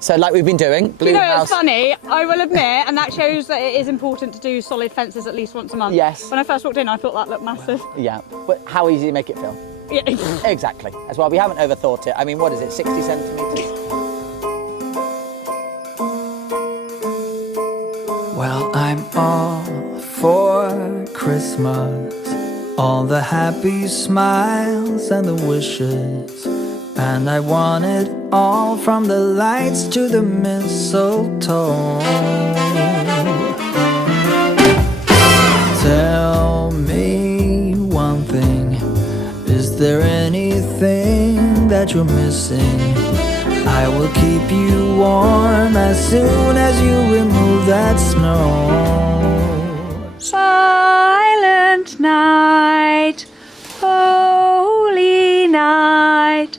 So like we've been doing, You know, it's funny, I will admit, and that shows that it is important to do solid fences at least once a month. Yes. When I first walked in, I thought that looked massive. Yeah, but how easy to make it feel? Yeah. Exactly. As well, we haven't overthought it. I mean, what is it, 60 centimetres? Well, I'm all for Christmas, all the happy smiles and the wishes, and I want it all from the lights to the mistletoe. Tell me one thing, is there anything that you're missing? I will keep you warm as soon as you remove that snow. Silent night, holy night,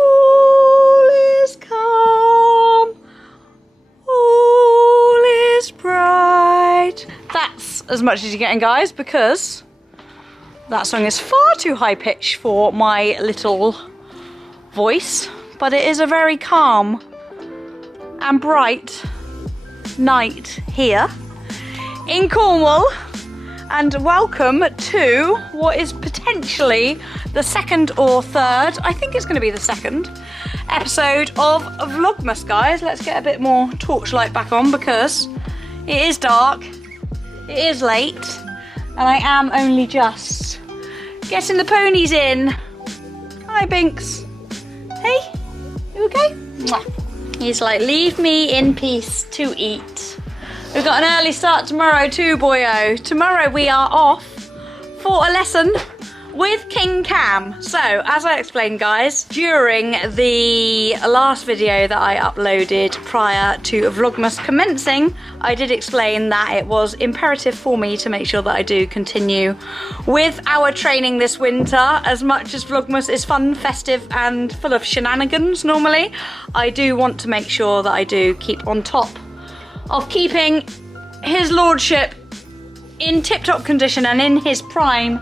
all is calm, all is bright. That's as much as you're getting, guys, because that song is far too high pitched for my little voice, but it is a very calm and bright night here in Cornwall, and welcome to what is potentially the second or third, I think it's going to be the second episode of Vlogmas, guys. Let's get a bit more torchlight back on because it is dark, it is late, and I am only just getting the ponies in. Hi Binks. Hey, you okay? Mwah. He's like, leave me in peace to eat. We've got an early start tomorrow too, boyo. Tomorrow we are off for a lesson with King Cam. So, as I explained, guys, during the last video that I uploaded prior to Vlogmas commencing, I did explain that it was imperative for me to make sure that I do continue with our training this winter. As much as Vlogmas is fun, festive, and full of shenanigans normally, I do want to make sure that I do keep on top of keeping his lordship in tip-top condition and in his prime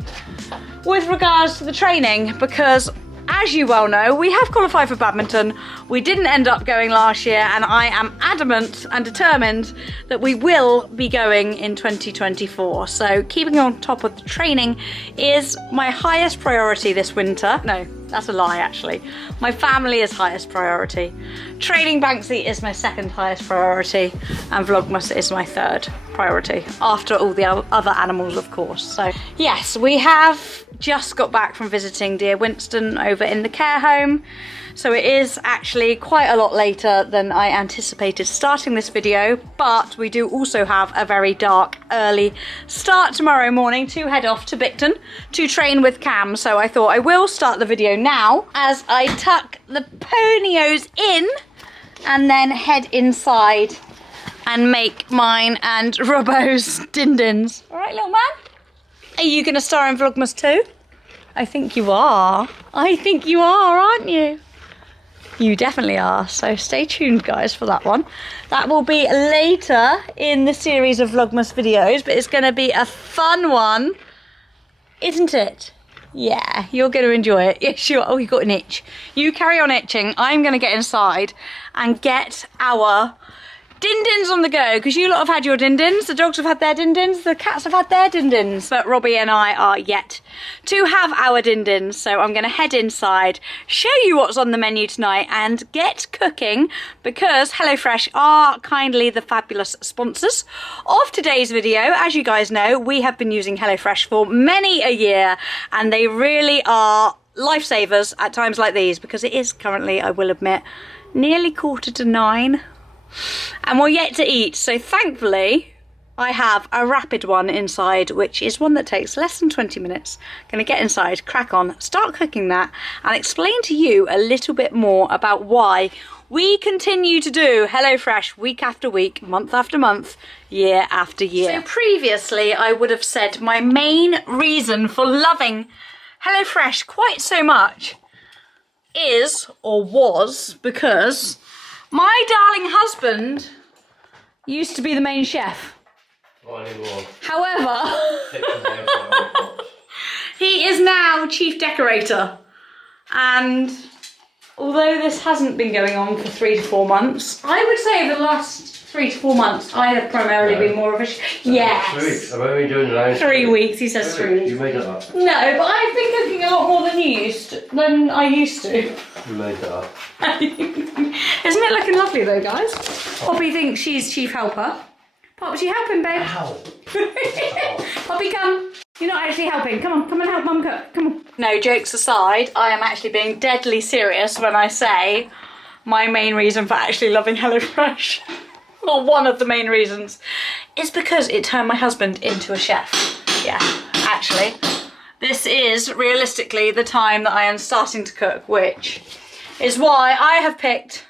with regards to the training, because as you well know, we have qualified for badminton. We didn't end up going last year, and I am adamant and determined that we will be going in 2024. So keeping on top of the training is my highest priority this winter. No, that's a lie actually. My family is highest priority. Training Banksy is my second highest priority, and Vlogmas is my third priority, after all the other animals, of course. So yes, we have just got back from visiting dear Winston over in the care home. So it is actually quite a lot later than I anticipated starting this video, but we do also have a very dark early start tomorrow morning to head off to Bicton to train with Cam. So I thought I will start the video now as I tuck the ponios in and then head inside and make mine and Robbo's din-dins. All right, little man? Are you going to star in Vlogmas too? I think you are. I think you are, aren't you? You definitely are. So stay tuned, guys, for that one. That will be later in the series of Vlogmas videos, but it's going to be a fun one, isn't it? Yeah, you're going to enjoy it. Yes, you are. Oh, you got an itch. You carry on itching. I'm going to get inside and get our din-dins on the go, because you lot have had your din-dins, the dogs have had their din-dins, the cats have had their din-dins, but Robbie and I are yet to have our din-dins. So I'm going to head inside, show you what's on the menu tonight, and get cooking, because HelloFresh are kindly the fabulous sponsors of today's video. As you guys know, we have been using HelloFresh for many a year, and they really are lifesavers at times like these, because it is currently, I will admit, nearly 8:45. And we're yet to eat, so thankfully I have a rapid one inside, which is one that takes less than 20 minutes. Gonna get inside, crack on, start cooking that, and explain to you a little bit more about why we continue to do HelloFresh week after week, month after month, year after year. So previously I would have said my main reason for loving HelloFresh quite so much is, or was, because my darling husband used to be the main chef. Not anymore. However, he is now chief decorator. And although this hasn't been going on for 3 to 4 months, I would say over the last 3 to 4 months, I have primarily been more of a yes. 3 weeks. I've only been doing the lines. 3 weeks. He says 3 weeks. You made that up. No, but I've been cooking a lot more than I used to. You made that up. Isn't it looking lovely though, guys? Poppy thinks she's chief helper. Pops, you helping, babe? Ow. Poppy, come. You're not actually helping. Come on and help Mum cook. Come on. No, jokes aside, I am actually being deadly serious when I say my main reason for actually loving HelloFresh, or one of the main reasons, is because it turned my husband into a chef. Yeah, actually. This is realistically the time that I am starting to cook, which is why I have picked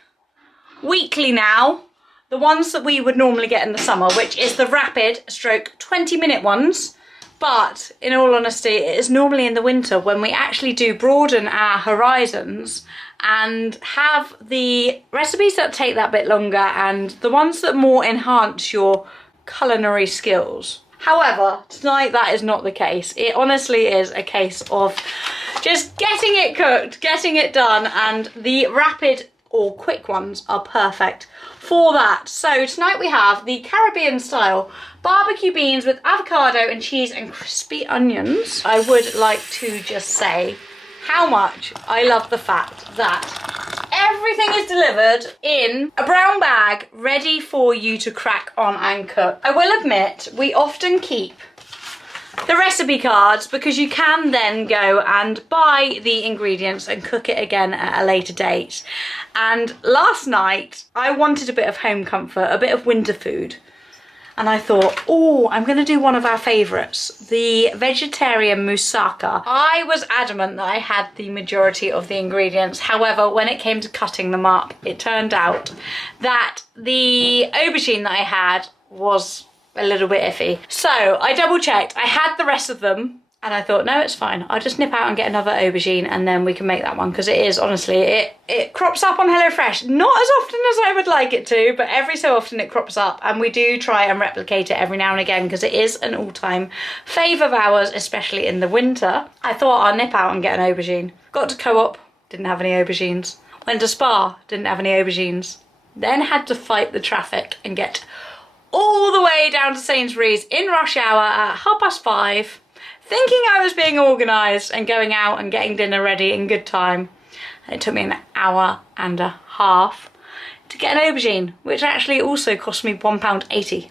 weekly now the ones that we would normally get in the summer, which is the rapid stroke 20-minute ones. But in all honesty, it is normally in the winter when we actually do broaden our horizons and have the recipes that take that bit longer and the ones that more enhance your culinary skills. However, tonight that is not the case. It honestly is a case of just getting it cooked, getting it done, and the rapid or quick ones are perfect for that. So tonight we have the Caribbean style barbecue beans with avocado and cheese and crispy onions. I would like to just say how much I love the fact that everything is delivered in a brown bag ready for you to crack on and cook. I will admit, we often keep the recipe cards because you can then go and buy the ingredients and cook it again at a later date. And last night I wanted a bit of home comfort, a bit of winter food. And I thought, oh, I'm going to do one of our favourites, the vegetarian moussaka. I was adamant that I had the majority of the ingredients. However, when it came to cutting them up, it turned out that the aubergine that I had was a little bit iffy. So I double checked. I had the rest of them and I thought, no, it's fine. I'll just nip out and get another aubergine and then we can make that one, because it is, honestly, it crops up on HelloFresh. Not as often as I would like it to, but every so often it crops up, and we do try and replicate it every now and again because it is an all-time fave of ours, especially in the winter. I thought I'll nip out and get an aubergine. Got to Co-op, didn't have any aubergines. Went to Spar, didn't have any aubergines. Then had to fight the traffic and get all the way down to Sainsbury's in rush hour at 5:30, thinking I was being organised and going out and getting dinner ready in good time. And it took me an hour and a half to get an aubergine, which actually also cost me £1.80,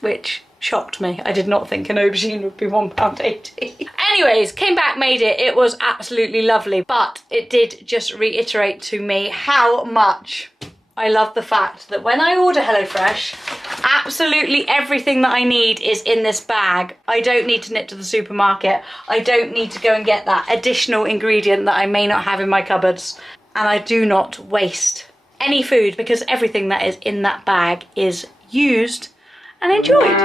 which shocked me. I did not think an aubergine would be £1.80. Anyways, came back, made it. It was absolutely lovely, but it did just reiterate to me how much I love the fact that when I order HelloFresh, absolutely everything that I need is in this bag. I don't need to nip to the supermarket. I don't need to go and get that additional ingredient that I may not have in my cupboards. And I do not waste any food because everything that is in that bag is used and enjoyed.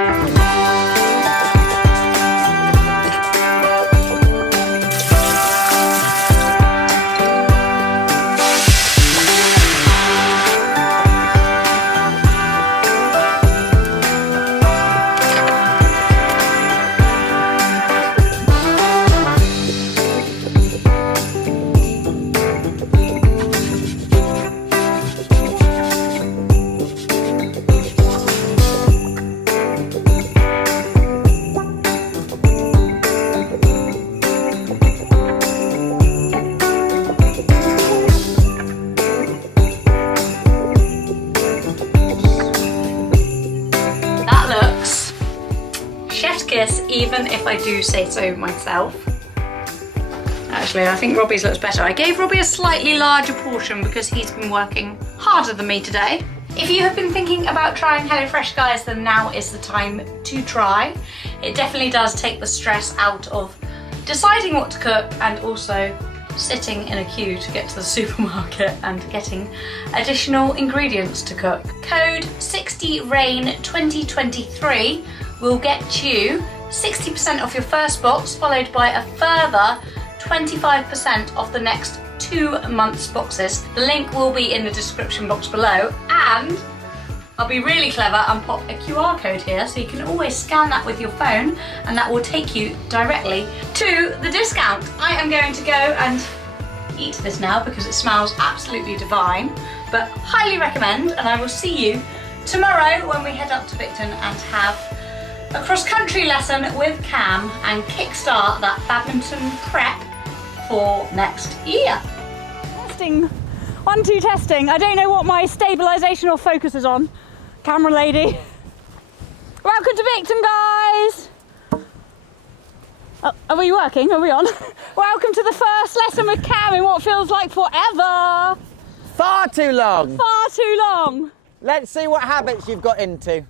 Even if I do say so myself. Actually, I think Robbie's looks better. I gave Robbie a slightly larger portion because he's been working harder than me today. If you have been thinking about trying HelloFresh, guys, then now is the time to try. It definitely does take the stress out of deciding what to cook and also sitting in a queue to get to the supermarket and getting additional ingredients to cook. Code 60RAIN2023 will get you 60% off your first box, followed by a further 25% off the next 2 months boxes. The link will be in the description box below, and I'll be really clever and pop a QR code here so you can always scan that with your phone and that will take you directly to the discount. I am going to go and eat this now because it smells absolutely divine, but highly recommend, and I will see you tomorrow when we head up to Bicton and have a cross-country lesson with Cam and kickstart that badminton prep for next year. Testing. 1, 2 testing. I don't know what my stabilisation or focus is on. Camera lady. Welcome to Bicton, guys. Oh, are we working? Are we on? Welcome to the first lesson with Cam in what feels like forever. Far too long. Far too long. Let's see what habits you've got into.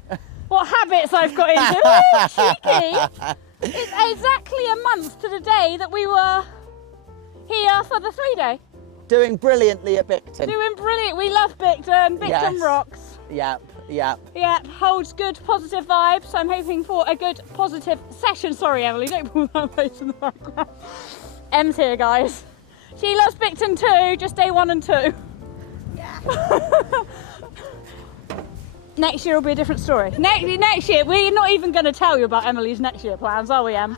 What habits I've got into. Ooh, cheeky. It's exactly a month to the day that we were here for the 3-day. Doing brilliantly at Bicton. Doing brilliant. We love Bicton. Bicton Yes. rocks. Yep, yep. Yep, holds good positive vibes. So I'm hoping for a good positive session. Sorry, Emily, don't pull that face in the background. Em's here, guys. She loves Bicton too, just day 1 and 2. Yeah. Next year will be a different story. Next year, we're not even going to tell you about Emily's next year plans, are we, Em?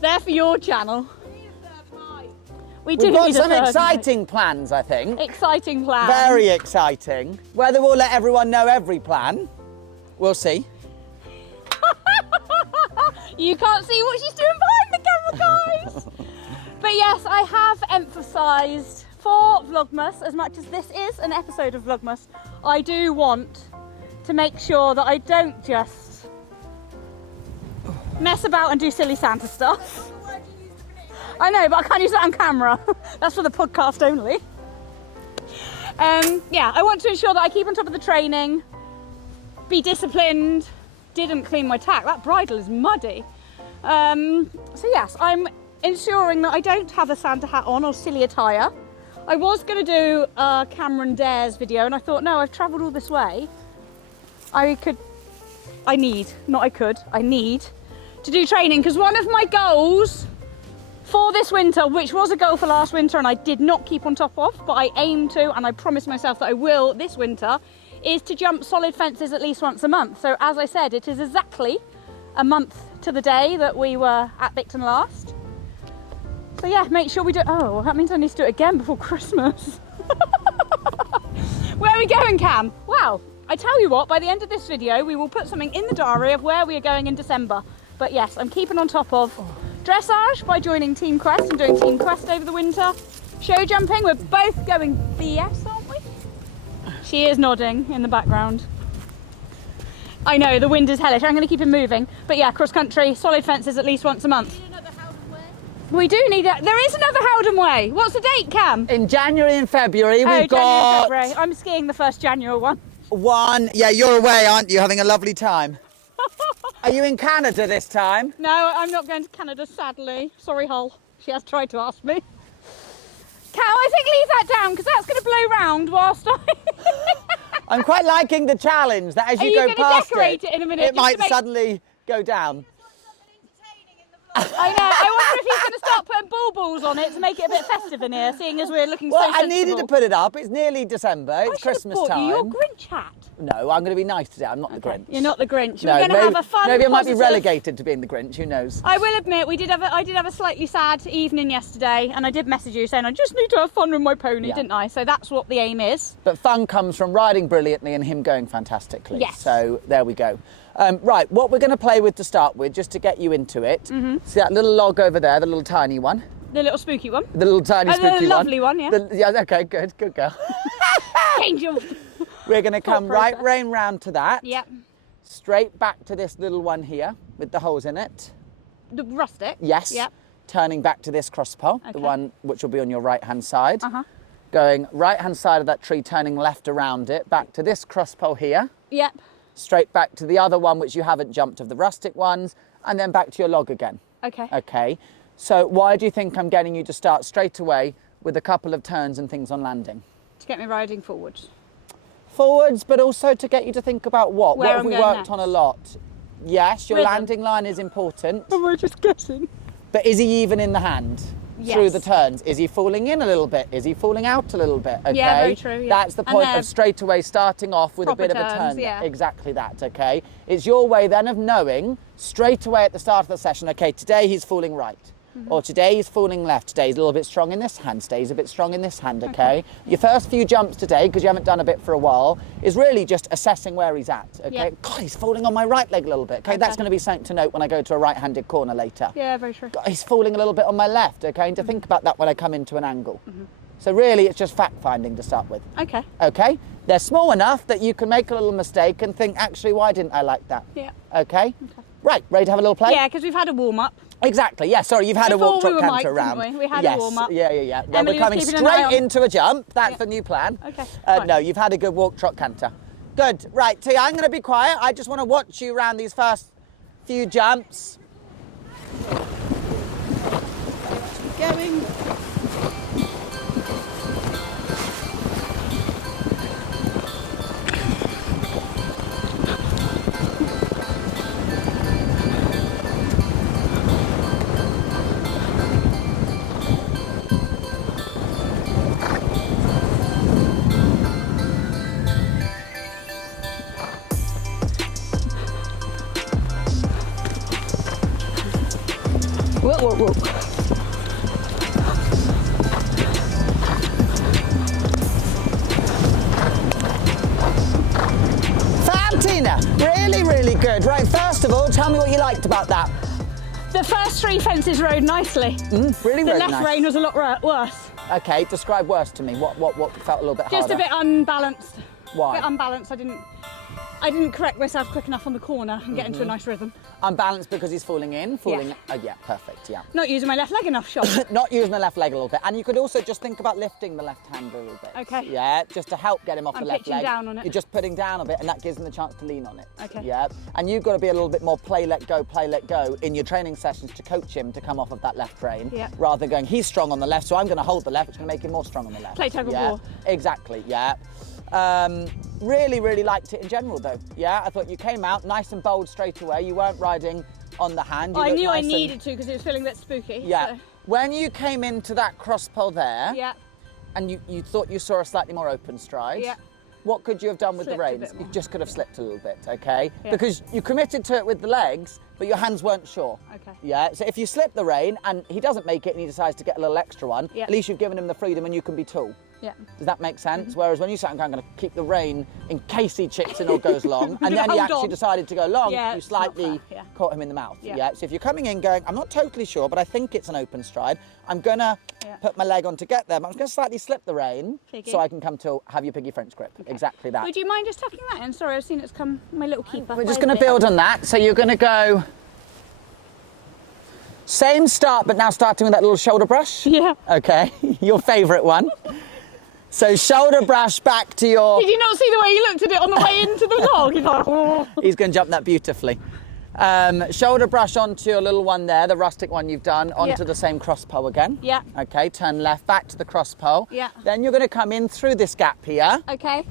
They're for your channel. We've got some exciting plans, I think. Exciting plans. Very exciting. Whether we'll let everyone know every plan, we'll see. You can't see what she's doing behind the camera, guys. But yes, I have emphasised for Vlogmas, as much as this is an episode of Vlogmas, I do want to make sure that I don't just mess about and do silly Santa stuff. I know, but I can't use that on camera. That's for the podcast only. Yeah, I want to ensure that I keep on top of the training, be disciplined, didn't clean my tack. That bridle is muddy. So yes, I'm ensuring that I don't have a Santa hat on or silly attire. I was going to do a Cameron Dares video and I thought, no, I've travelled all this way. I need to do training, because one of my goals for this winter, which was a goal for last winter and I did not keep on top of, but I aim to, and I promised myself that I will this winter, is to jump solid fences at least once a month. So as I said, it is exactly a month to the day that we were at Bicton last. So yeah, make sure we do. Oh, that means I need to do it again before Christmas. Where are we going, Cam? Wow, I tell you what, by the end of this video, we will put something in the diary of where we are going in December. But yes, I'm keeping on top of dressage by joining Team Quest and doing Team Quest over the winter. Show jumping, we're both going BS, aren't we? She is nodding in the background. I know, the wind is hellish. I'm going to keep it moving. But yeah, cross country, solid fences at least once a month. We do need that. There is another Howden Way. What's the date, Cam? In January and February, we've got... January and February. I'm skiing the first January one. Yeah, you're away, aren't you? Having a lovely time. Are you in Canada this time? No, I'm not going to Canada, sadly. Sorry, Hull. She has tried to ask me. Cal, I think leave that down, because that's going to blow round whilst I... I'm quite liking the challenge that as you go past decorate it in a minute? it might suddenly go down. I know. I wonder if he's going to start putting balls on it to make it a bit festive in here, seeing as we're looking so Well, I sensible. needed to put it up. It's nearly December. It's Christmas time. You your Grinch hat. No, I'm going to be nice today. I'm not the Grinch. You're not the Grinch. No, We're going to have a fun. Maybe I might be positive- relegated to being the Grinch. Who knows? I will admit, I did have a slightly sad evening yesterday, and I did message you saying I just need to have fun with my pony, didn't I? So that's what the aim is. But fun comes from riding brilliantly and him going fantastically. Yes. So there we go. Right, what we're going to play with to start with, just to get you into it. See that little log over there, the little tiny one? The little spooky one. The little tiny spooky one. The lovely one, yeah. Yeah, okay, good girl. Angel. We're going to come right round to that. Yep. Straight back to this little one here with the holes in it. The rustic. Yes. Yep. Turning back to this crossbow, the Okay. one which will be on your right-hand side. Uh-huh. Going right-hand side of that tree, turning left around it, back to this crossbow here. Yep. Straight back to the other one which you haven't jumped of the rustic ones, and then back to your log again. Okay. Okay. So why do you think I'm getting you to start straight away with a couple of turns and things on landing? To get me riding forwards. Forwards, but also to get you to think about what? Where What have I'm we going worked on a next. lot? Yes, your Rhythm. landing line is important, Am I just guessing? but is he even in the hand? Yes. Through the turns? Is he falling in a little bit? Is he falling out a little bit? Okay. Yeah, very true, yeah. That's the And point then of straight away starting off with a proper bit of a turns, turn. yeah. Exactly that, okay? It's your way then of knowing straight away at the start of the session, okay, today he's falling right. or today he's falling left, today he's a little bit strong in this hand, today he's a bit strong in this hand, okay? Your first few jumps today, because you haven't done a bit for a while, is really just assessing where he's at, okay? Yeah. God, he's falling on my right leg a little bit, okay? That's going to be something to note when I go to a right-handed corner later. Yeah, very true. God, he's falling a little bit on my left, okay? And to think about that when I come into an angle. So really, it's just fact-finding to start with. Okay. Okay? They're small enough that you can make a little mistake and think, actually, why didn't I like that? Yeah. Okay? Right, ready to have a little play? Yeah, because we've had a warm-up. Exactly, yeah, sorry, you've had Before a walk, we trot, were canter mic'd, around. didn't we? We had a yes, warm-up. Yeah. Well, Emily we're was coming keeping an eye on- straight into a jump. That's Yeah. the new plan. Okay, fine. No, you've had a good walk, trot, canter. Good, right, Tia, I'm going to be quiet. I just want to watch you around these first few jumps. Going. Whoa. Fab, Tina, really, really good. Right, first of all, tell me what you liked about that. The first 3 fences rode nicely. Really, The really left nice. rein was a lot worse. Okay, describe worse to me. What felt a little bit harder? Just a bit unbalanced. Why? A bit unbalanced. I didn't correct myself quick enough on the corner and get into a nice rhythm. Unbalanced because he's falling in, Yeah. Yeah, perfect, yeah. Not using my left leg enough, shot. Not using the left leg a little bit. And you could also just think about lifting the left hand a little bit. Okay. Yeah, just to help get him off I'm the left pitching leg. down on it. You're just putting down a bit and that gives him the chance to lean on it. Okay. Yeah. And you've got to be a little bit more play, let go in your training sessions to coach him to come off of that left rein. Yeah. Rather than going, he's strong on the left, so I'm going to hold the left, which is going to make him more strong on the left. Play tug of yeah? war. Exactly, yeah. Really, really liked it in general though. Yeah, I thought you came out nice and bold straight away. You weren't riding on the hand. You I looked knew I nice and- needed to because it was feeling a bit spooky. Yeah. So, When you came into that cross pole there, yeah. and you thought you saw a slightly more open stride, Yeah. what could you have done with Slipped the a reins? bit You more. just could have slipped a little bit, okay? Yeah. Because you committed to it with the legs, but your hands weren't sure. Okay. Yeah, so if you slip the rein and he doesn't make it and he decides to get a little extra one, Yeah. at least you've given him the freedom and you can be tall. Yeah. Does that make sense? Mm-hmm. Whereas when you sat and go, I'm going to keep the rein in case he chips in or goes long, and gonna then he hold actually on. decided to go long, Yeah, you it's not slightly fair, yeah. caught him in the mouth. Yeah. So if you're coming in going, I'm not totally sure, but I think it's an open stride, I'm going to Yeah. put my leg on to get there, but I'm going to slightly slip the rein Piggy. so I can come to have your piggy French grip. Exactly that. Would you mind just tucking that in? Sorry, I've seen it's come, my little keeper. We're just going to build on that. So you're going to go same start, but now starting with that little shoulder brush. Yeah. Okay, your favourite one. So shoulder brush back to your... Did you not see the way he looked at it on the way into the log? He's like, oh. He's going to jump that beautifully. Shoulder brush onto your little one there, the rustic one you've done, onto Yeah. the same cross pole again. Yeah. Okay, turn left, back to the cross pole. Yeah. Then you're going to come in through this gap here Okay.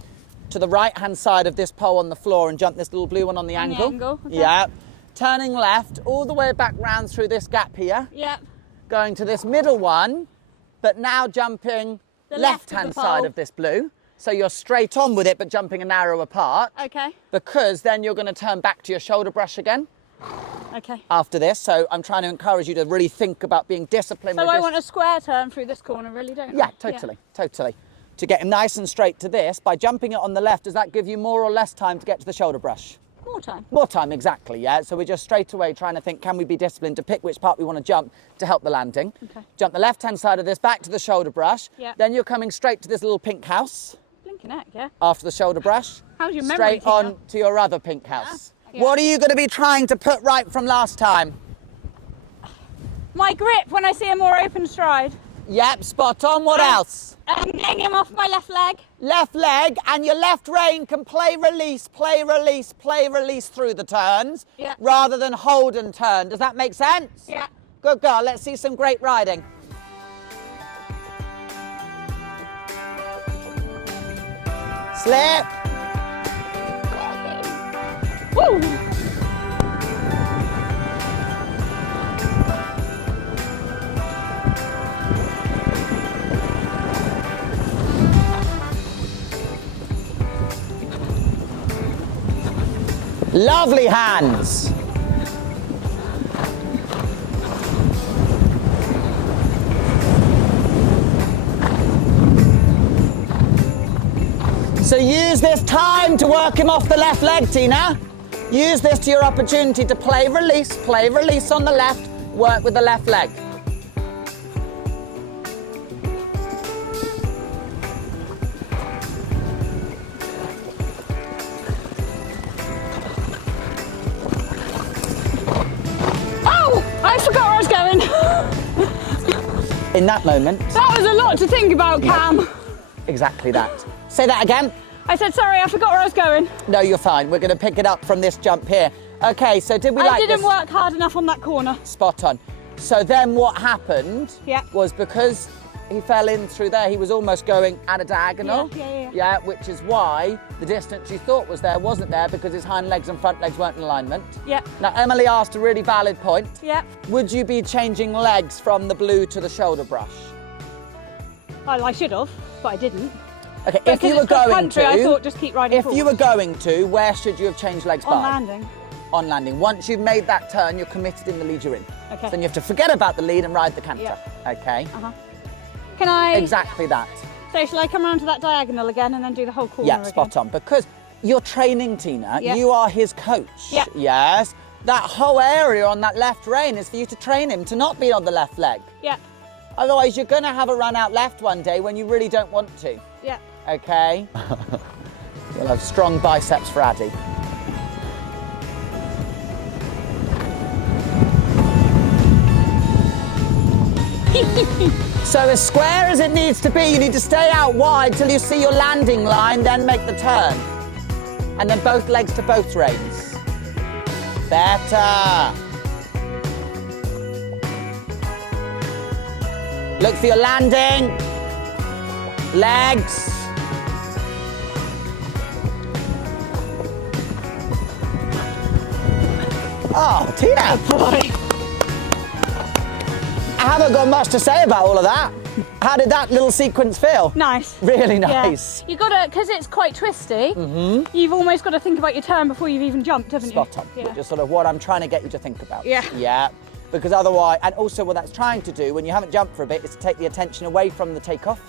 to the right-hand side of this pole on the floor and jump this little blue one on the On the angle. angle, okay. Yeah. Turning left all the way back round through this gap here, Yeah. going to this middle one, but now jumping The left of the left-hand side pole. of this blue. So you're straight on with it, but jumping a narrow apart. Okay. Because then you're going to turn back to your shoulder brush again Okay. after this. So I'm trying to encourage you to really think about being disciplined So with I this. want a square turn through this corner, really, don't I? Yeah, totally. To get him nice and straight to this, by jumping it on the left, does that give you more or less time to get to the shoulder brush? More time. More time, exactly, yeah. So we're just straight away trying to think, can we be disciplined to pick which part we want to jump to help the landing? Okay. Jump the left-hand side of this back to the shoulder brush. Yeah. Then you're coming straight to this little pink house Blinking heck, yeah. after the shoulder brush. How's your memory, Straight Tina? on to your other pink house. Yeah. What are you going to be trying to put right from last time? My grip when I see a more open stride. Yep, spot on. What else? Getting him off my left leg. Left leg and your left rein can play release through the turns Yeah. rather than hold and turn. Does that make sense? Yeah. Good girl. Let's see some great riding. Slip. Woo! Lovely hands. So use this time to work him off the left leg, Tina. Use this to your opportunity to play release on the left, work with the left leg. I forgot where I was going. In that moment. That was a lot to think about, Cam. Exactly that. Say that again. I said, sorry, I forgot where I was going. No, you're fine. We're going to pick it up from this jump here. Okay, so did we I like didn't this? work hard enough on that corner. Spot on. So then what happened was because he fell in through there, he was almost going at a diagonal. Yeah. Which is why the distance you thought was there wasn't there because his hind legs and front legs weren't in alignment. Yeah. Now, Emily asked a really valid point. Yeah. Would you be changing legs from the blue to the shoulder brush? Well, I should have, but I didn't. Okay, But if you because were it's cross going country, to, I thought just keep riding if you were going to, where should you have changed legs by? on landing. On landing. Once you've made that turn, you're committed in the lead you're in. Okay. So then you have to forget about the lead and ride the canter. Yeah. Okay. Can I? Exactly that. So shall I come around to that diagonal again and then do the whole corner Yeah, again? spot on. Because you're training, Tina. Yeah. You are his coach. Yeah. Yes. That whole area on that left rein is for you to train him to not be on the left leg. Yeah. Otherwise, you're going to have a run out left one day when you really don't want to. Yeah. Okay? You'll have strong biceps for Addy. So as square as it needs to be, you need to stay out wide till you see your landing line, then make the turn. And then both legs to both reins. Better. Look for your landing. Legs. Oh, Tina. Boy. I haven't got much to say about all of that. How did that little sequence feel? Nice. Really Yeah. nice. You gotta, because it's quite twisty, you've almost got to think about your turn before you've even jumped, haven't Spot you? on. Yeah. Which is sort of what I'm trying to get you to think about. Yeah. Yeah. Because otherwise, and also what that's trying to do when you haven't jumped for a bit is to take the attention away from the takeoff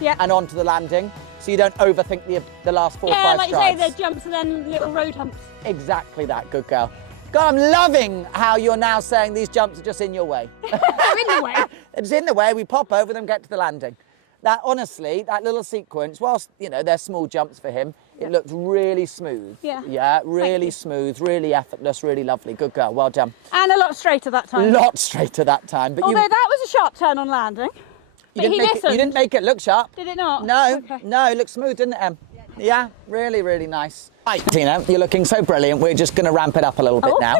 Yeah. and onto the landing, so you don't overthink the last 4 or 5 Yeah, like you strides. say, the jumps and then little road humps. Exactly that, good girl. God, I'm loving how you're now saying these jumps are just in your way. They're in the way. It's in the way, we pop over them, get to the landing. That, honestly, that little sequence, whilst, you know, they're small jumps for him, it looked really smooth. Yeah. Yeah, really you. smooth, really effortless, really lovely. Good girl, well done. And a lot straighter that time. Lot straighter that time. But Although that was a sharp turn on landing. But he listened. You didn't make it look sharp. Did it not? No, Okay. no, it looked smooth, didn't it, Em? Yeah, really, really nice. Right, Tina, you're looking so brilliant. We're just going to ramp it up a little bit now.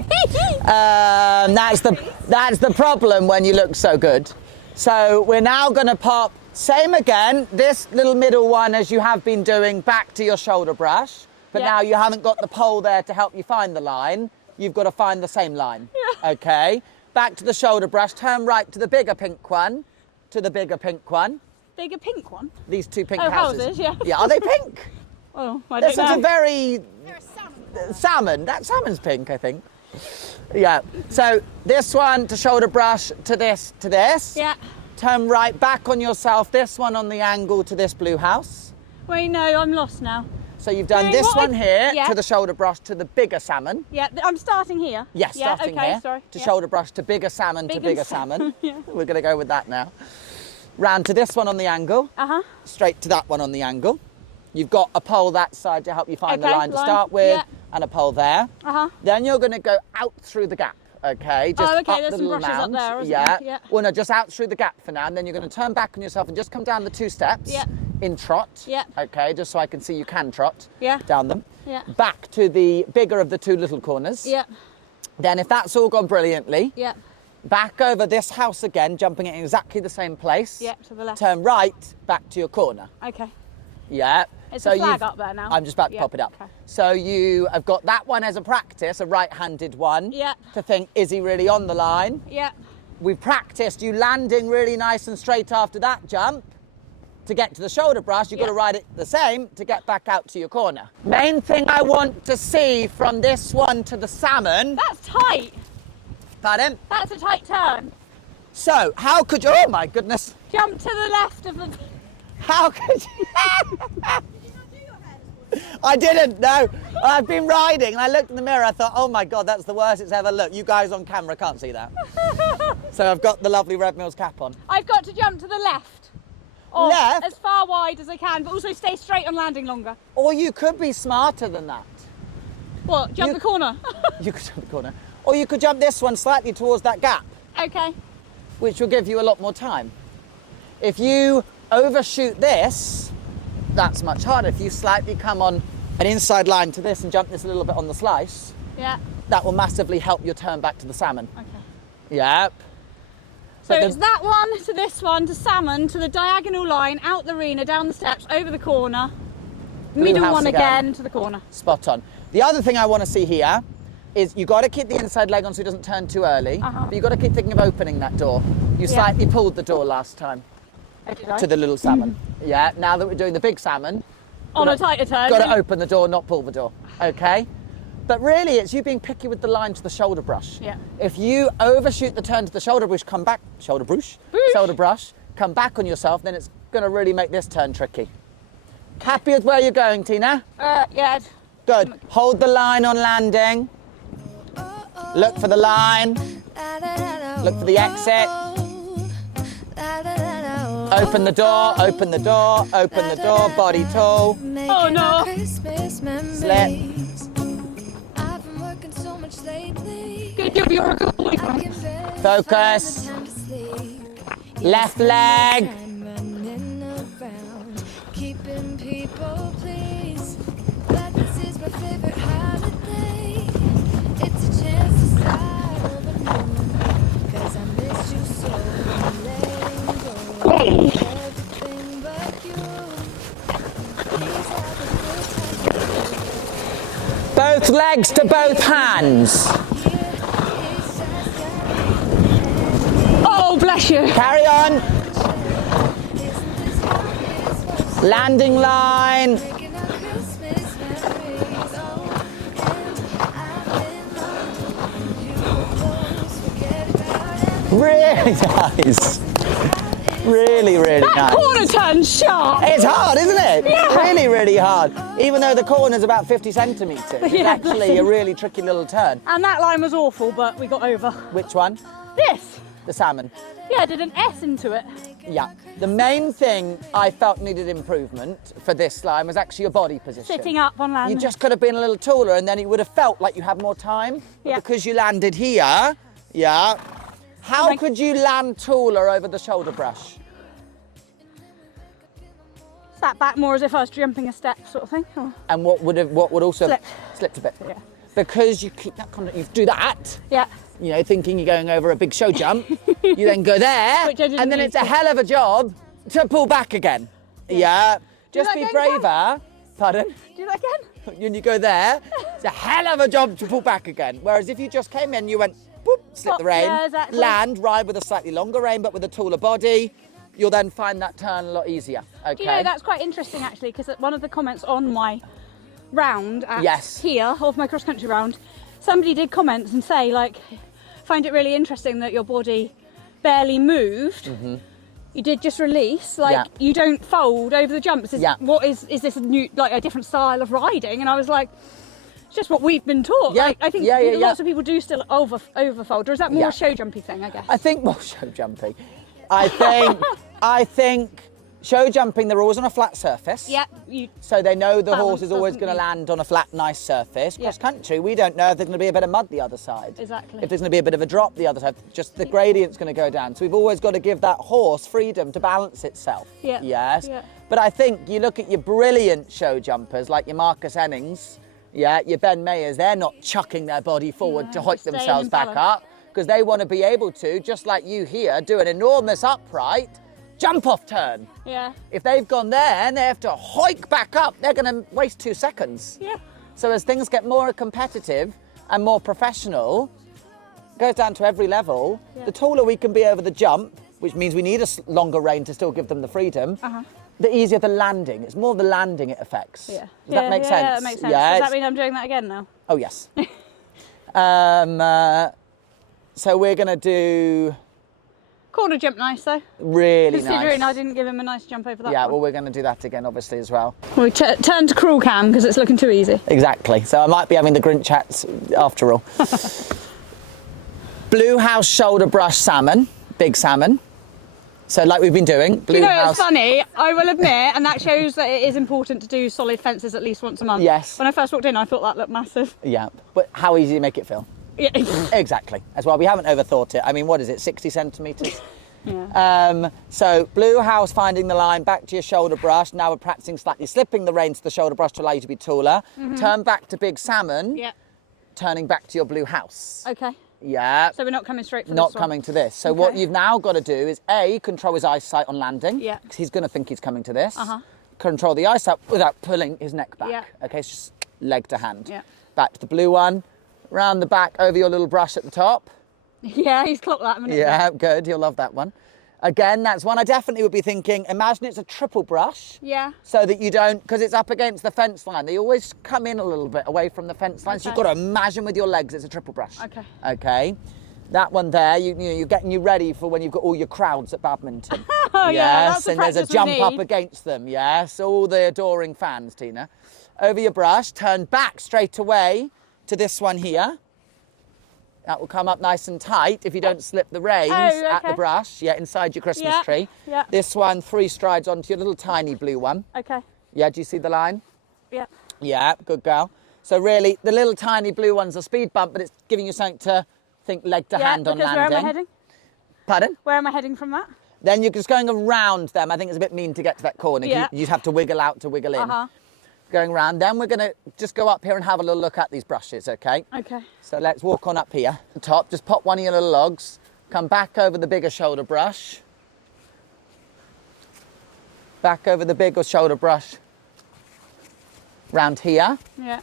That's the problem when you look so good. So we're now going to pop, same again, this little middle one as you have been doing back to your shoulder brush. But Yeah. now you haven't got the pole there to help you find the line. You've got to find the same line. Yeah. Okay. Back to the shoulder brush, turn right to the bigger pink one, to the bigger pink one. Bigger pink one? These two pink Oh, houses. houses, yeah. Yeah, are they pink? Oh, I They're don't such know. a very salmon. That salmon's pink, I think. Yeah. So this one to shoulder brush, to this, to this. Yeah. Turn right back on yourself. This one on the angle to this blue house. Wait, no, I'm lost now. So you've done Doing this what I- one here yeah. to the shoulder brush to the bigger salmon. Yeah, I'm starting here. Yes, Yeah, starting okay, here. sorry. To Yeah. shoulder brush to bigger salmon to Big and bigger salmon, salmon. yeah. We're going to go with that now. Round to this one on the angle. Uh-huh. Straight to that one on the angle. You've got a pole that side to help you find the Okay, line to line, start with, yeah. and a pole there. Uh-huh. Then you're going to go out through the gap, okay? Just Oh, okay, up there's the some little brushes up mound. there, isn't yeah. there? Yeah. Well, no, just out through the gap for now, and then you're going to turn back on yourself and just come down the 2 steps Yeah. in trot. Yeah. Okay, just so I can see you can trot Yeah. down them. Yeah. Back to the bigger of the 2 little corners. Yeah. Then if that's all gone brilliantly, Yeah. back over this house again, jumping in exactly the same place. Yeah, to the left. Turn right, back to your corner. Okay. Yeah. It's a flag you've- up there now. I'm just about to Yeah, pop it up. okay. So you have got that one as a practice, a right-handed one. Yeah. To think, is he really on the line? Yeah. We've practiced you landing really nice and straight after that jump. To get to the shoulder brush, you've got Yeah. to ride it the same to get back out to your corner. Main thing I want to see from this one to the salmon. That's tight. Pardon? That's a tight turn. So, how could you, oh my goodness. Jump to the left of the... How could you? I didn't, no. I've been riding and I looked in the mirror, I thought, oh my God, that's the worst it's ever looked. You guys on camera can't see that. So I've got the lovely Red Mills cap on. I've got to jump to the left. Or Left? as far wide as I can, but also stay straight on landing longer. Or you could be smarter than that. What, jump the corner? You could jump the corner. Or you could jump this one slightly towards that gap, Okay. which will give you a lot more time. If you overshoot this, that's much harder. If you slightly come on an inside line to this and jump this a little bit on the slice, Yeah. that will massively help your turn back to the salmon. Okay. Yep. So But it's that one to this one to salmon to the diagonal line, out the arena, down the steps, over the corner, middle house one again. again to the corner. Spot on. The other thing I want to see here is you got to keep the inside leg on so it doesn't turn too early, but you've got to keep thinking of opening that door. You slightly pulled the door last time Oh, did I? to the little salmon. Yeah, now that we're doing the big salmon, On a tighter turn. got to open the door, not pull the door, okay? But really, it's you being picky with the line to the shoulder brush. Yeah. If you overshoot the turn to the shoulder brush, come back, shoulder brush, come back on yourself, then it's going to really make this turn tricky. Happy with where you're going, Tina? Yeah. Good. Hold the line on landing. Look for the line. Look for the exit. Open the door, open the door, open the door, body tall. Oh no. Slip. Good job, you're a good boy. Focus. Left leg. Keeping people pleased. But this is my favorite holiday. It's a chance to start over new. 'Cause I miss you so. Letting go of everything but you. These are the good times. Both legs to both hands. Oh, bless you. Carry on. Landing line. Making our Christmas memories. Oh, and I've been lonely. You close, forget about everything. Really nice. Really, really That nice. corner turns sharp. It's hard, isn't it? Yeah. It's really, really hard. Even though the corner's about 50 centimetres, it's Yeah, actually a really tricky little turn. And that line was awful, but we got over. Which one? This. The salmon. Yeah, I did an S into it. Yeah. The main thing I felt needed improvement for this line was actually your body position. Sitting up on land. You just could have been a little taller and then it would have felt like you had more time. But Yeah. because you landed here, yeah. How Like- could you land taller over the shoulder brush? Sat back more as if I was jumping a step, sort of thing. Oh. And what would also Slip. slipped a bit? Yeah. Because you keep that contact, you do that. Yeah. You know, thinking you're going over a big show jump, you then go there, Which I didn't and then need it's a to. hell of a job to pull back again. Yeah. Just that be again, braver. Pardon? Do that again? When you go there, it's a hell of a job to pull back again. Whereas if you just came in, you went, boop, slip the rein, yeah, exactly. land, ride with a slightly longer rein, but with a taller body, you'll then find that turn a lot easier. Okay. Do you know, that's quite interesting actually, because one of the comments on my round at Yes. here, of my cross-country round, somebody did comment and say, like, find it really interesting that your body barely moved. You did just release, like, Yeah. you don't fold over the jumps. Yeah. What is this a new, like a different style of riding? And I was like, it's just what we've been taught. Yeah. Like, I think Yeah, yeah, lots yeah. of people do still overfold, or is that more Yeah. a show jumpy thing, I guess? I think more show jumping. I think show jumping, they're always on a flat surface. Yeah, you, So they know the Balance horse is always doesn't going to need- land on a flat, nice surface. Yeah. Cross country, we don't know if there's going to be a bit of mud the other side. Exactly. If there's going to be a bit of a drop the other side, just the gradient's going to go down. So we've always got to give that horse freedom to balance itself. Yeah. Yes. Yeah. But I think you look at your brilliant show jumpers like your Marcus Ennings, yeah, your Ben Mayers, they're not chucking their body forward to hoik staying themselves in back balance. up because they want to be able to, just like you here, do an enormous upright jump off turn. yeah, If they've gone there and they have to hoik back up, they're going to waste 2 seconds. yeah. So as things get more competitive and more professional, goes down to every level, Yeah. the taller we can be over the jump, which means we need a longer rein to still give them the freedom, the easier the landing. It's more the landing it affects. Yeah. Does that make sense? Yeah, that makes sense. Yeah, Does it's- that mean I'm doing that again now? Oh, yes. So we're going to do Corner jump nice though. Really Considering nice. I didn't give him a nice jump over that Yeah, one. well, we're going to do that again, obviously, as well. We turn to crawl cam because it's looking too easy. Exactly. So I might be having the Grinch chats after all. Blue house shoulder brush salmon, big salmon. So like we've been doing, blue You know, house. it's funny, I will admit, and that shows that it is important to do solid fences at least once a month. Yes. When I first walked in, I thought that looked massive. Yeah, but how easy do you make it feel? Yeah. Exactly. As well, we haven't overthought it. I mean, what is it, 60 centimetres? Yeah. So blue house, finding the line, back to your shoulder brush. Now we're practicing slightly slipping the reins to the shoulder brush to allow you to be taller. Turn back to big salmon, Yeah. turning back to your blue house. Okay. Yeah. So we're not coming straight for Not this one. coming to this. So what Okay. you've now got to do is A, control his eyesight on landing. Yeah. Because he's going to think he's coming to this. Uh-huh. Control the eyesight without pulling his neck back. Yeah. Okay, it's just leg to hand. Yeah. Back to the blue one, round the back over your little brush at the top. Yeah, he's clocked that a minute. Yeah, good. You'll love that one. Again, that's one I definitely would be thinking, imagine it's a triple brush. Yeah. So that you don't, because it's up against the fence line, they always come in a little bit away from the fence line. So you've Okay. got to imagine with your legs it's a triple brush. Okay. Okay. That one there, you're getting you ready for when you've got all your crowds at badminton. Oh, yeah, Yes, that's the and there's a practice we jump up need. against them. Yes, all the adoring fans, Tina. Over your brush, turn back straight away to this one here. That will come up nice and tight if you don't slip the reins at the okay. brush. Yeah, inside your Christmas Yeah, tree. yeah. This one, 3 strides onto your little tiny blue one. Okay. Yeah, do you see the line? Yeah. Yeah, good girl. So really, the little tiny blue one's a speed bump, but it's giving you something to think leg to hand on because landing. where am I heading? Pardon? Where am I heading from that? Then you're just going around them. I think it's a bit mean to get to that corner. Yeah. You'd have to wiggle out to wiggle in. Uh-huh. Going round. Then we're going to just go up here and have a little look at these brushes, okay? Okay. So let's walk on up here. The top, just pop one of your little logs. Come back over the bigger shoulder brush. Back over the bigger shoulder brush. Round here. Yeah.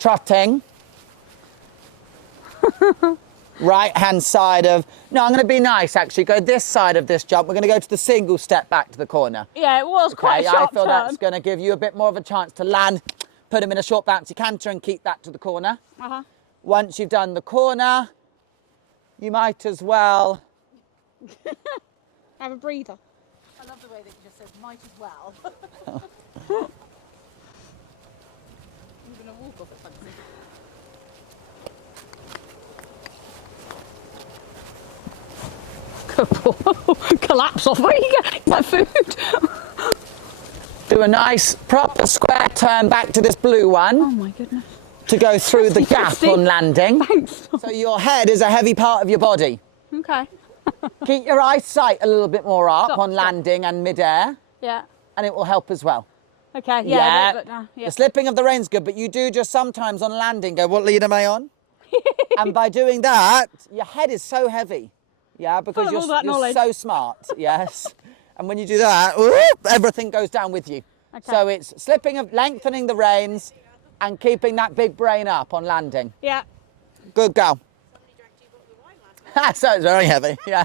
Trotting. Right hand side of, no, I'm going to be nice actually, go this side of this jump. We're going to go to the single step back to the corner. Yeah, it was quite Okay, a I sharp feel turn. that's going to give you a bit more of a chance to land, put him in a short bouncy canter and keep that to the corner. Uh-huh. Once you've done the corner, you might as well. Have a breather. I love the way that you just said might as well. You're going to walk off at something. Collapse off. Where you go? My food. Do a nice proper square turn back to this blue one Oh my goodness. to go through the Thirsty, gap thirsty. on landing. Thanks. So your head is a heavy part of your body. Okay. Keep your eyesight a little bit more up Stop, on stop. landing and mid-air, Yeah. and it will help as well. Okay. Yeah. Look now. Yeah. The slipping of the reins good, but you do just sometimes on landing go, what lead am I on? And by doing that, your head is so heavy. Yeah, because Full of you're, all that you're knowledge. so smart. Yes. And when you do that, whoop, everything goes down with you. Okay. So it's slipping of lengthening the reins and keeping that big brain up on landing. Yeah. Good girl. So it's very heavy. Yeah.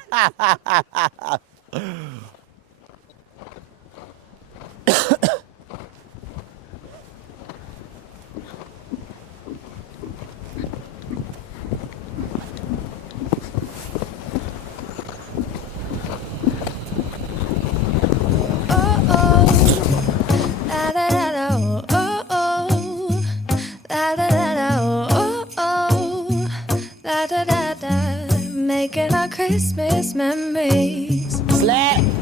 Making our Christmas memories. Slip.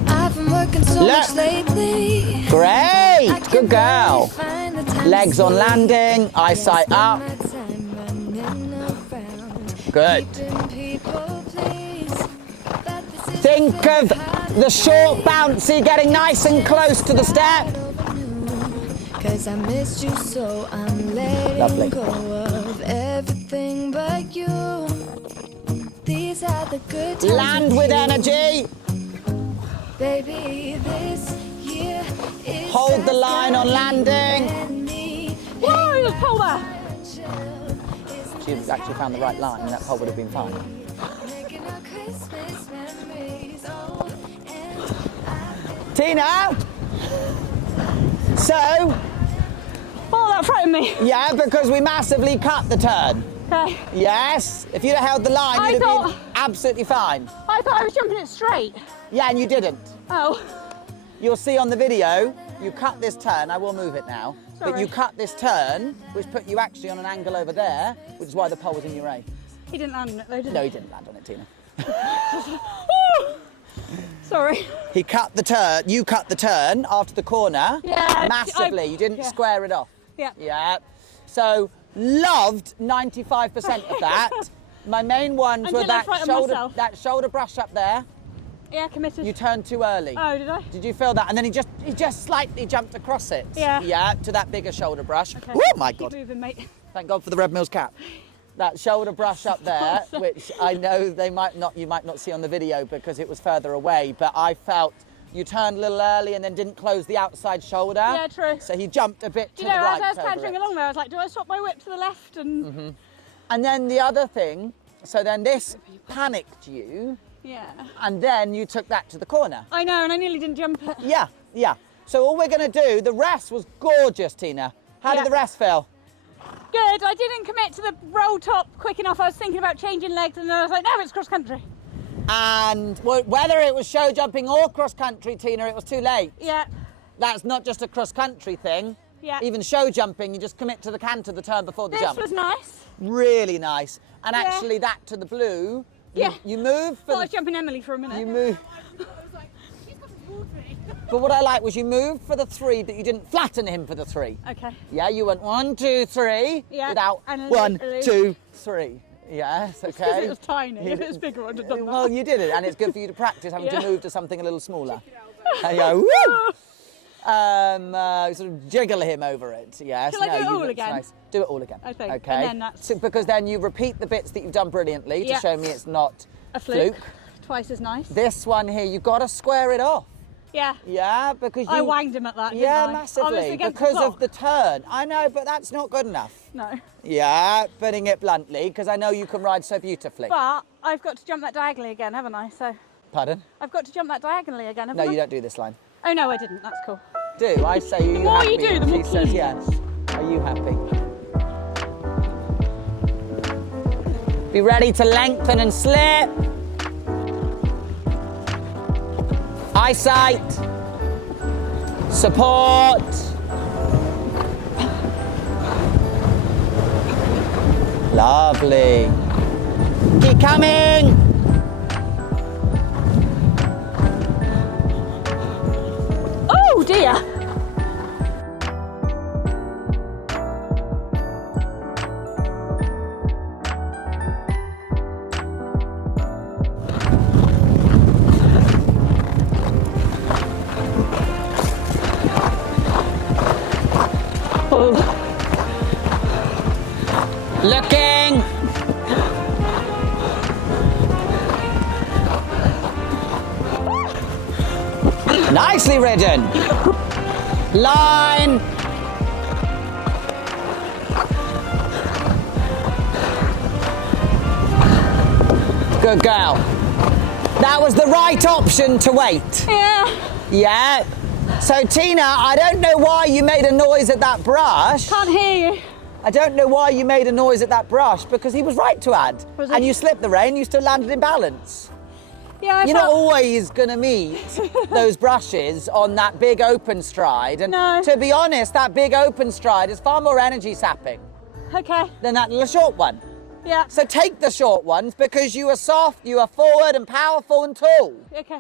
I've been working so Look. much lately. Great. I Good can girl. barely find the time Legs to on sleep. landing, eyesight up. Spend my time running around. Good. Keeping people pleased. But this is Think of the short bouncy getting nice and close to the step. Cause I missed you, so I'm letting Lovely. go of everything but you. These are the good times. Land with you. energy. Baby, this year is Hold the line on landing. Whoa, you pull that. She's actually found the right line, and that pole would have been fine. Making our Christmas memories. Oh, and Tina! So, Oh, that frightened me. yeah, because we massively cut the turn. Okay. Yes. If you'd have held the line, I you'd have thought- been absolutely fine. I thought I was jumping it straight. Yeah, and you didn't. Oh. You'll see on the video, you cut this turn. I will move it now. But Sorry. you cut this turn, which put you actually on an angle over there, which is why the pole was in your way. He didn't land on it though, did he? No, he didn't land on it, Tina. Sorry. He cut the turn. You cut the turn after the corner. Yeah, Massively. You didn't yeah. square it off. Yeah. Yeah. So loved 95% of that. My main ones Until were I that frightened shoulder, myself. that shoulder brush up there. Yeah, committed. You turned too early. Oh, did I? Did you feel that? And then he just slightly jumped across it. Yeah. Yeah, to that bigger shoulder brush. Okay. Oh my Keep God. moving, mate. Thank God for the Red Mills cap. That shoulder brush up there, which I know you might not see on the video because it was further away, but I felt you turned a little early and then didn't close the outside shoulder. Yeah, true. So he jumped a bit to Do you know, the right. as I was over cantering it. along there, I was like, do I swap my whip to the left? And And then the other thing, so then this panicked you, yeah. and then you took that to the corner. I know, and I nearly didn't jump it. Yeah, yeah. So all we're going to do, the rest was gorgeous, Tina. How Yeah. did the rest feel? Good. I didn't commit to the roll top quick enough. I was thinking about changing legs, and then I was like, no, it's cross country. And whether it was show jumping or cross country, Tina, it was too late. Yeah. That's not just a cross country thing. Yeah. Even show jumping, you just commit to the canter the turn before the This jump. was nice. Really nice. And Yeah. actually that to the blue, Yeah. you move for Thought I was jumping Emily for a minute. you move. I was like, she's got to reward me. But what I like was you moved for the 3, but you didn't flatten him for the 3. Okay. Yeah, you went 1, 2, 3 Yeah, without and a 1, loop. 2, 3. Yes, Because okay. it was tiny. If it was bigger, I'd have done that. Well, you did it, and it's good for you to practice having Yeah. to move to something a little smaller. And you go, woo! Sort of jiggle him over it. Yes. Shall I do it you all looked again? Nice. Do it all again. I think, Okay. and then that's- So, because then you repeat the bits that you've done brilliantly to Yeah. show me it's not A fluke. Twice as nice. This one here, you've got to square it off. Yeah. Yeah, because you. I wanged him at that, didn't Yeah, I? I was massively. against Because the of the turn. I know, but that's not good enough. No. Yeah, putting it bluntly, because I know you can ride so beautifully. But I've got to jump that diagonally again, haven't I? So Pardon? I've got to jump that diagonally again, haven't No, I? you don't do this line. Oh, no, I didn't. That's cool. Do I say you? The more happy? you do, the And more she says pleased. yes. Are you happy? Be ready to lengthen and slip. Eyesight. Support. Lovely. Keep coming. Oh, dear. Looking. Nicely ridden. Line. Good girl. That was the right option to wait. Yeah. Yeah. So Tina, I don't know why you made a noise at that brush. Can't hear you. I don't know why you made a noise at that brush because he was right to add. Was And he? you slipped the rein, you still landed in balance. Yeah, I You're not felt... always going to meet those brushes on that big open stride. And No. to be honest, that big open stride is far more energy sapping Okay. than that little short one. Yeah. So take the short ones because you are soft, you are forward and powerful and tall. Okay.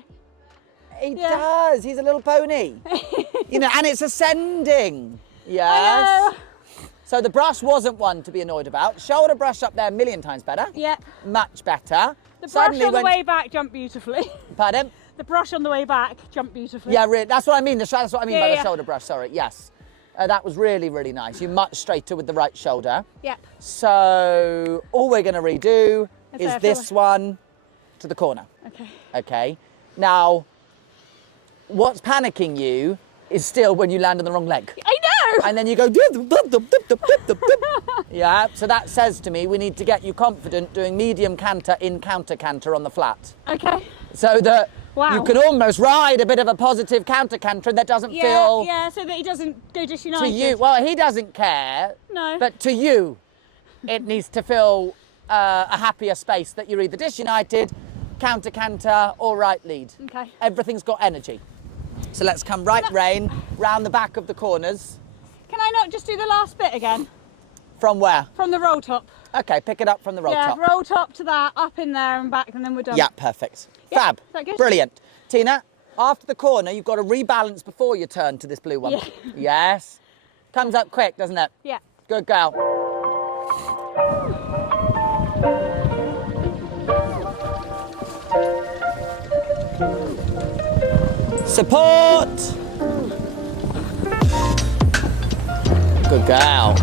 He Yeah. does. He's a little pony. You know, and it's ascending. Yes. I know. So the brush wasn't one to be annoyed about. Shoulder brush up there, a million times better. Yeah. Much better. The brush Suddenly on the when- way back jumped beautifully. Pardon? The brush on the way back jumped beautifully. Yeah, that's what I mean. That's what I mean by Yeah, the yeah. shoulder brush. Sorry. Yes. That was really, really nice. You're much straighter with the right shoulder. Yeah. So all we're going to redo Okay, is I feel this one to the corner. Okay. Okay. Now, what's panicking you is still when you land on the wrong leg. I know. And then you go, yeah, so that says to me we need to get you confident doing medium canter in counter canter on the flat. Okay. So that Wow. you can almost ride a bit of a positive counter canter and that doesn't Yeah. feel Yeah. So that he doesn't go disunited. to you. Well, he doesn't care, No. but to you, it needs to fill a happier space that you're either disunited, counter canter, or right lead. Okay. Everything's got energy. So let's come right rein, round the back of the corners. Can I not just do the last bit again? From where? From the roll top. Okay, pick it up from the roll top. Yeah, roll top to that, up in there and back, and then we're done. Yeah, perfect. Yeah, Fab. is that good? Brilliant. Tina, after the corner, you've got to rebalance before you turn to this blue one. Yeah. Yes. Comes up quick, doesn't it? Yeah. Good girl. Support. Good girl.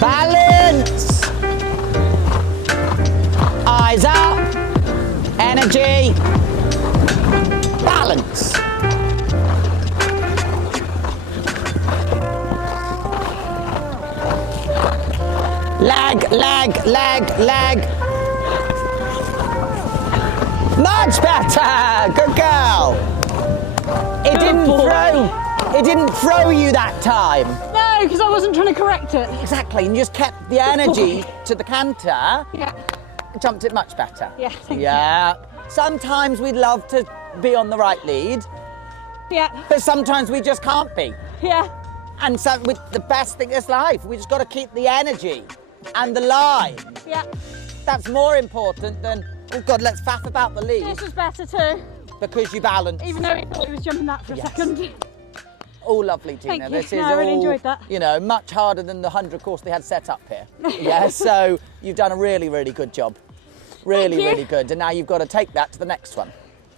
Balance. Eyes up. Energy. Balance. Leg, leg, leg, leg. Much better. Good girl. It didn't throw you that time. No, because I wasn't trying to correct it. Exactly, and you just kept the energy to the canter. Yeah. Jumped it much better. Yeah, thank Yeah. Sometimes we'd love to be on the right lead, Yeah. but sometimes we just can't be. Yeah. And so with the best thing is life. We just got to keep the energy and the line. Yeah. That's more important than, oh God, let's faff about the lead This was better too, because you balance. even though he thought he was jumping that for a Yes. second. All lovely, Tina. Thank you. This is No, I really all, enjoyed that. you know, much harder than the 100 course they had set up here. Yeah, so you've done a really, really good job. Really, Thank you. really good. And now you've got to take that to the next one.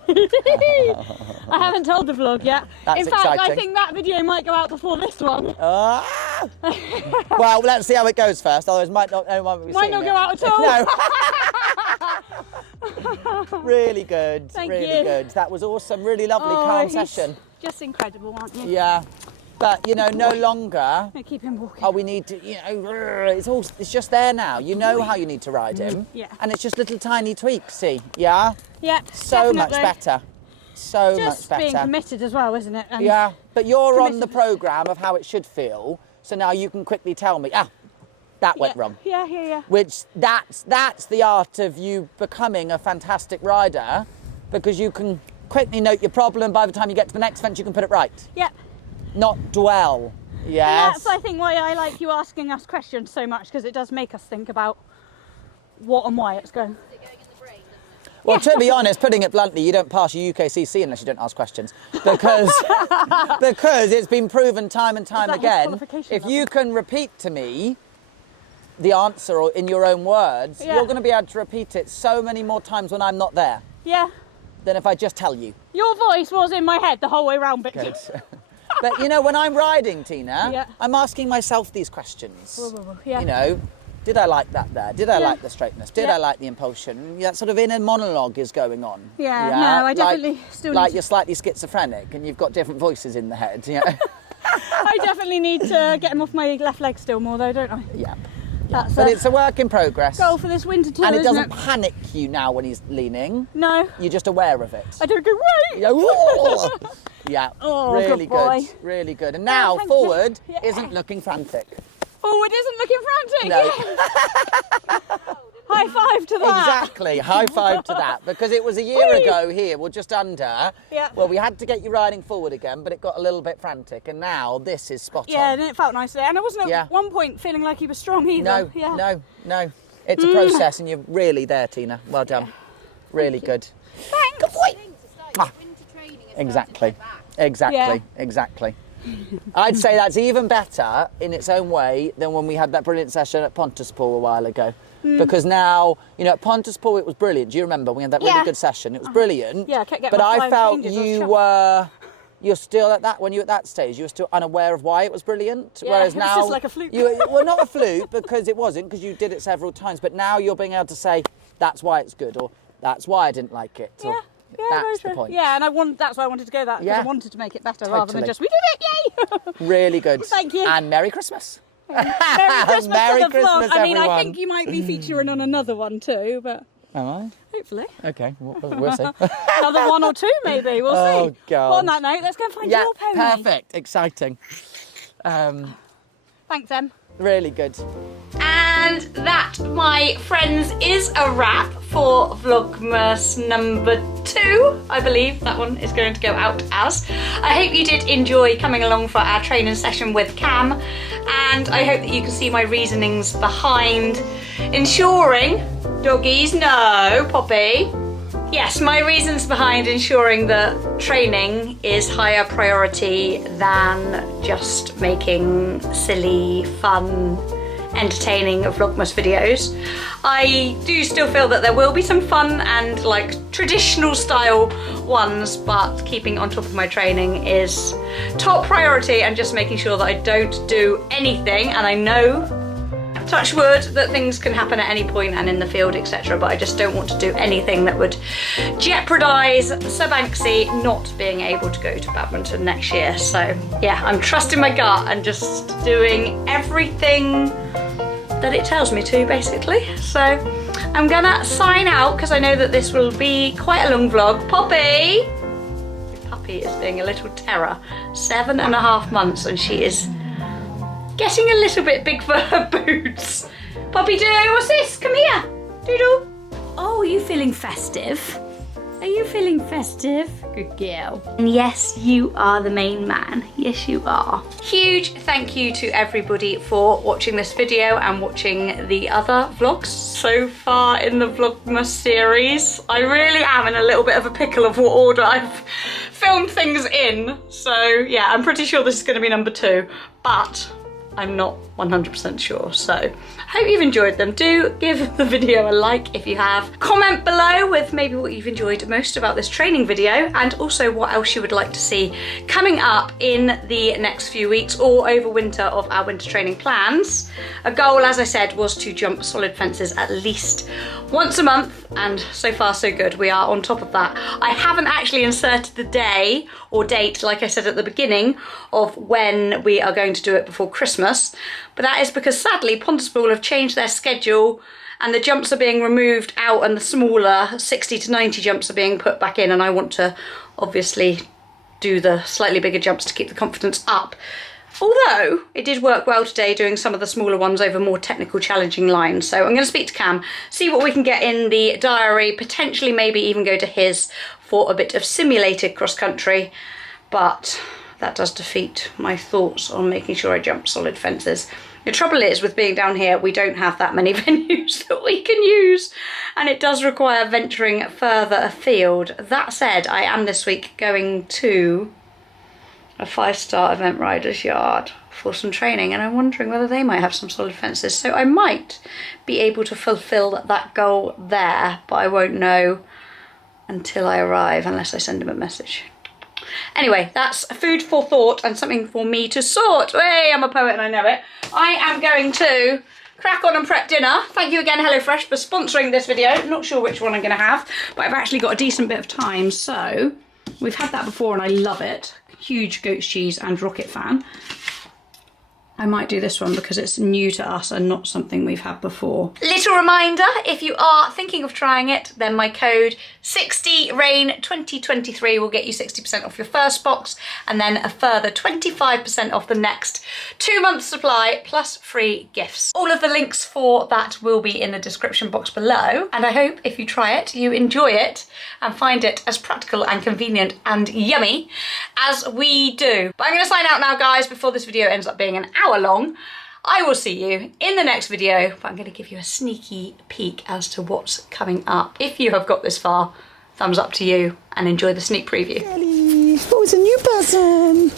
I haven't told the vlog yet. That's In fact, I exciting. think that video might go out before this one. Ah! Well, let's see how it goes first. Otherwise, might not be Might not go out at all. No. Really good. Thank really you. good. That was awesome. Really lovely, Oh, calm he's session. Just incredible, aren't you? Yeah. But, you know, no longer No, keep him walking. we need to, you know, it's just there now. You know how you need to ride him. Yeah. And it's just little tiny tweaks, see? Yeah? Yeah, So much definitely. better. So Just much being better. committed as well, isn't it? And Yeah. But you're on the committed. programme of how it should feel. So now you can quickly tell me, that went wrong. Yeah. Which that's the art of you becoming a fantastic rider, because you can quickly note your problem. By the time you get to the next fence, you can put it right. Yeah. Not dwell. And Yes. that's, I think, why I like you asking us questions so much, because it does make us think about what and why it's going. Well, to be honest, putting it bluntly, you don't pass your UKCC unless you don't ask questions, because it's been proven time and time that his again. qualification If level? you can repeat to me the answer or in your own words, Yeah. you're going to be able to repeat it so many more times when I'm not there Yeah. than if I just tell you. Your voice was in my head the whole way round, Bicton. Good. But you know, when I'm riding, Tina, Yeah. I'm asking myself these questions. Yeah. You know, did I like that there? Did I Yeah. like the straightness? Did Yeah. I like the impulsion? That sort of inner monologue is going on. Yeah, no, I definitely still like need to- you're slightly schizophrenic and you've got different voices in the head. Yeah. I definitely need to get him off my left leg still more though, don't I? Yeah. That's But a it's a work in progress. goal for this winter too, and it isn't doesn't panic you now when he's leaning. No, You're just aware of it. I don't go right. Yeah, whoa. Yeah, Oh, really good boy. really good. And now thank you. forward Yeah. isn't looking frantic. Forward isn't looking frantic. No. High five to that. Exactly, high five to that, because it was a year Whee! ago here, well just under, Yeah. well we had to get you riding forward again, but it got a little bit frantic, and now this is spot Yeah, on. and it felt nice there. And I wasn't at Yeah. one point feeling like he was strong either. No, Yeah. no, it's a process and you're really there, Tina, well done. Really good. Thanks. Good boy. Winter training has Exactly, started exactly. I'd say that's even better in its own way than when we had that brilliant session at Pontypool a while ago. Because now, you know, at Pontypool it was brilliant. Do you remember? We had that really Yeah. good session. It was brilliant. Yeah, I kept getting but my I flying felt fingers, I was you're still at that, when you were at that stage, you were still unaware of why it was brilliant. Yeah, Whereas it was now, just like a fluke. well, not a fluke, because it wasn't, because you did it several times. But now you're being able to say, that's why it's good, or that's why I didn't like it. Or, Yeah. Yeah, That's very the true. point. Yeah, and that's why I wanted to go that, because Yeah. I wanted to make it better rather than Totally. just, we did it, yay! Really good. Thank you. And Merry Christmas. Merry Christmas Merry to the vlog. Christmas, I mean, I everyone. think you might be featuring on another one too, but Am I? hopefully. Okay, we'll see. Another one or two maybe, we'll Oh, see. God. Well, on that note, let's go and find Yeah, your pony. perfect. Exciting. Thanks, Em. Really good. And that, my friends, is a wrap for Vlogmas number 2. I believe that one is going to go out as. I hope you did enjoy coming along for our training session with Cam, and I hope that you can see my reasonings behind ensuring, doggies, no, Poppy. Yes, my reasons behind ensuring that training is higher priority than just making silly, fun, entertaining Vlogmas videos. I do still feel that there will be some fun and like traditional style ones, but keeping on top of my training is top priority, and just making sure that I don't do anything, and I know, touch wood, that things can happen at any point and in the field, etc., but I just don't want to do anything that would jeopardise Sir Banksy not being able to go to badminton next year. So yeah, I'm trusting my gut and just doing everything that it tells me to, basically. So I'm gonna sign out because I know that this will be quite a long vlog. Poppy! The puppy is being a little terror. 7.5 months and she is getting a little bit big for her boots. Poppy Doo, what's this? Come here. Doodle. Oh, are you feeling festive? Are you feeling festive? Good girl. And yes, you are the main man. Yes, you are. Huge thank you to everybody for watching this video and watching the other vlogs so far in the Vlogmas series. I really am in a little bit of a pickle of what order I've filmed things in. So yeah, I'm pretty sure this is going to be number 2, but I'm not 100% sure, so I hope you've enjoyed them. Do give the video a like if you have. Comment below with maybe what you've enjoyed most about this training video, and also what else you would like to see coming up in the next few weeks or over winter of our winter training plans. A goal, as I said, was to jump solid fences at least once a month, and so far so good. We are on top of that. I haven't actually inserted the day or date, like I said at the beginning, of when we are going to do it before Christmas, but that is because sadly Pontypool have changed their schedule and the jumps are being removed out and the smaller 60 to 90 jumps are being put back in, and I want to obviously do the slightly bigger jumps to keep the confidence up. Although it did work well today doing some of the smaller ones over more technical challenging lines. So I'm going to speak to Cam, see what we can get in the diary, potentially maybe even go to his for a bit of simulated cross country, but that does defeat my thoughts on making sure I jump solid fences. The trouble is, with being down here, we don't have that many venues that we can use, and it does require venturing further afield. That said, I am this week going to a 5-star event rider's yard for some training, and I'm wondering whether they might have some solid fences, so I might be able to fulfill that goal there, but I won't know until I arrive unless I send him a message. Anyway, that's food for thought and something for me to sort. Hey, I'm a poet and I know it. I am going to crack on and prep dinner. Thank you again, HelloFresh, for sponsoring this video. Not sure which one I'm going to have, but I've actually got a decent bit of time, so we've had that before and I love it. Huge goat's cheese and rocket fan. I might do this one because it's new to us and not something we've had before. Little reminder, if you are thinking of trying it, then my code 60RAIN2023 will get you 60% off your first box, and then a further 25% off the next 2 months supply plus free gifts. All of the links for that will be in the description box below, and I hope if you try it, you enjoy it and find it as practical and convenient and yummy as we do. But I'm going to sign out now, guys, before this video ends up being an hour long. I will see you in the next video, but I'm going to give you a sneaky peek as to what's coming up. If you have got this far, thumbs up to you and enjoy the sneak preview. Oh, it's a new person.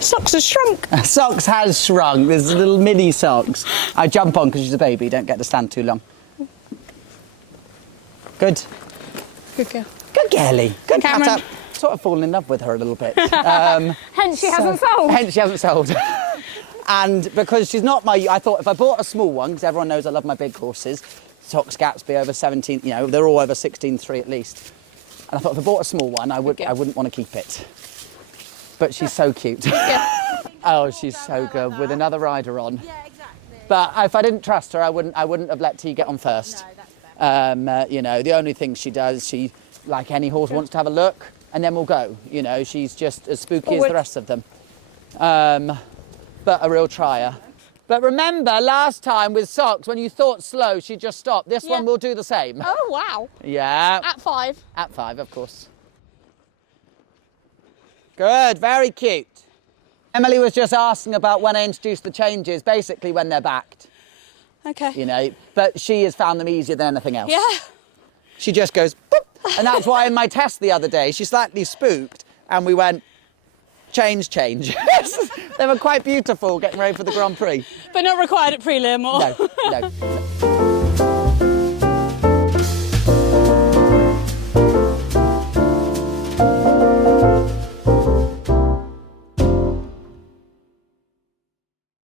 Socks has shrunk. Socks has shrunk. There's little mini socks. I jump on because she's a baby. Don't get to stand too long. Good. Good girl. Good girlie. Good Cameron. cat up. Sort of fallen in love with her a little bit. Hence she hasn't sold. Hence she hasn't sold. And because she's not I thought if I bought a small one, because everyone knows I love my big horses, Socks Gatsby over 17, you know, they're all over 16.3 at least. And I thought if I bought a small one, I wouldn't want to keep it. But she's so cute. Oh, she's so good with another rider on. Yeah, exactly. But if I didn't trust her, I wouldn't have let T get on first. No, that's fair. You know, the only thing she does, she, like any horse, wants to have a look, and then we'll go. You know, she's just as spooky as the rest of them. But a real trier. But remember, last time with Socks, when you thought slow, she just stopped. This one will do the same. Oh, wow. Yeah. At 5. At 5, of course. Good, very cute. Emily was just asking about when I introduce the changes, basically when they're backed. Okay. You know, but she has found them easier than anything else. Yeah. She just goes, boop. And that's why in my test the other day, she slightly spooked and we went, change. They were quite beautiful getting ready for the Grand Prix. But not required at prelim or... No.